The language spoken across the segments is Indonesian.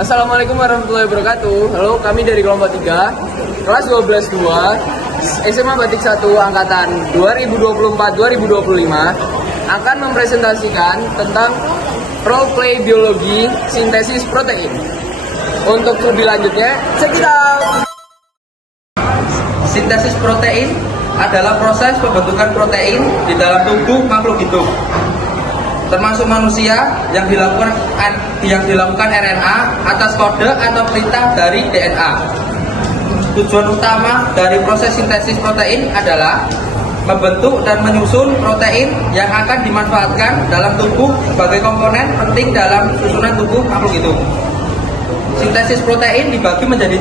Assalamualaikum warahmatullahi wabarakatuh. Halo, kami dari kelompok 3, kelas 12-2, SMA Batik 1 angkatan 2024-2025 akan mempresentasikan tentang role play biologi sintesis protein. Untuk lebih lanjutnya, check it out. Sintesis protein adalah proses pembentukan protein di dalam tubuh makhluk hidup, termasuk manusia, yang dilakukan RNA atas kode atau perintah dari DNA. Tujuan utama dari proses sintesis protein adalah membentuk dan menyusun protein yang akan dimanfaatkan dalam tubuh sebagai komponen penting dalam susunan tubuh makhluk hidup. Sintesis protein dibagi menjadi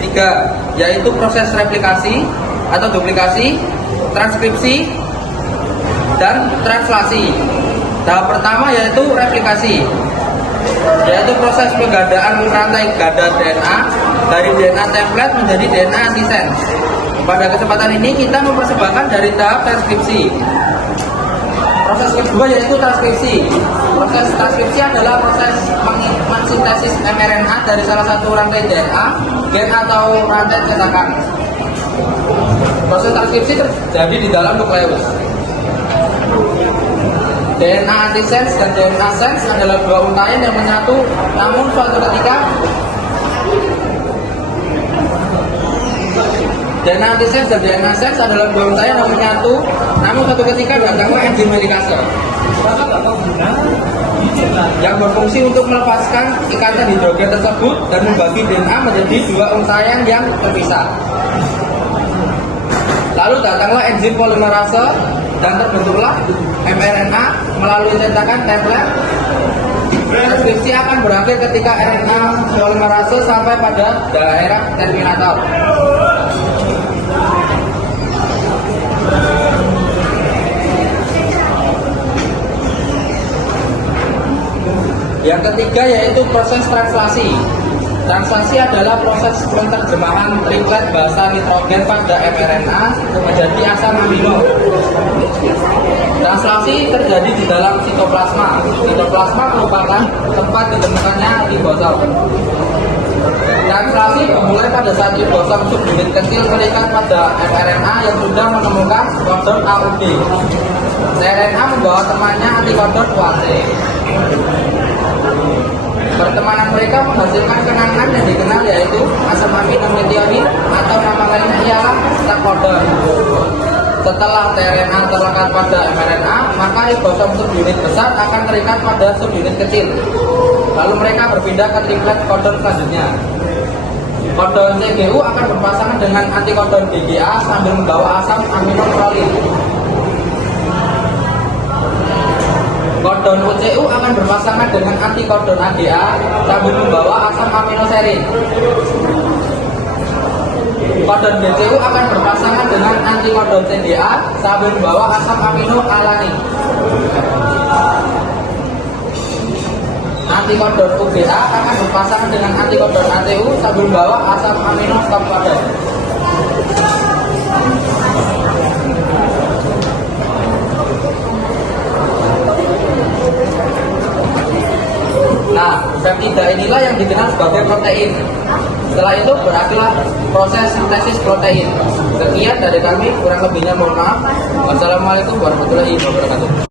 3, yaitu proses replikasi atau duplikasi, transkripsi, dan translasi. Tahap pertama yaitu replikasi, yaitu proses penggandaan rantai ganda DNA dari DNA template menjadi DNA antisense. Pada kesempatan ini kita mempersembahkan dari tahap transkripsi. Proses kedua yaitu transkripsi. Proses transkripsi adalah proses mensintesis mRNA dari salah satu rantai DNA, gen atau rantai cetakan. Proses transkripsi terjadi di dalam nukleus. DNA antisense dan DNA sense adalah dua untaian yang menyatu, namun suatu ketika DNA antisense dan DNA sense adalah dua untaian yang menyatu, namun suatu ketika datanglah enzim helikase yang berfungsi untuk melepaskan ikatan hidrogen tersebut dan membagi DNA menjadi dua untaian yang terpisah. Lalu datanglah enzim polimerase dan terbentuklah mRNA melalui cetakan template. Transkripsi akan berakhir ketika RNA polimerase sampai pada daerah terminator. Yang ketiga yaitu proses translasi. Translasi adalah proses penerjemahan triplet basa nitrogen pada mRNA menjadi asam amino. Translasi terjadi di dalam sitoplasma. Sitoplasma merupakan tempat ditemukannya ribosom. Translasi dimulai pada saat ribosom subunit kecil terikat pada mRNA yang sudah menemukan kodon AUG. RNA membawa temannya antikodon UAC. Pertemanan mereka menghasilkan kenangan yang dikenal yaitu asam amino metionin atau nama lainnya ialah start codon. Setelah tRNA terlekat pada mRNA, maka ribosom subunit besar akan terikat pada subunit kecil. Lalu mereka berpindah ke triplet kodon selanjutnya. Kodon CGU akan berpasangan dengan antikodon GGA sambil membawa asam amino proline. Kodon UCU akan berpasangan dengan antikodon AGA sambil membawa asam aminoserin. Kodon BCU akan berpasangan dengan antikodon CDA sambil membawa asam amino alani. Antikodon UGA akan berpasangan dengan antikodon ATU sambil membawa asam amino stop codon. Nah, step 3 inilah yang dikenal sebagai protein. Setelah itu berakhirlah proses sintesis protein. Sekian dari kami, kurang lebihnya mohon maaf. Wassalamualaikum warahmatullahi wabarakatuh.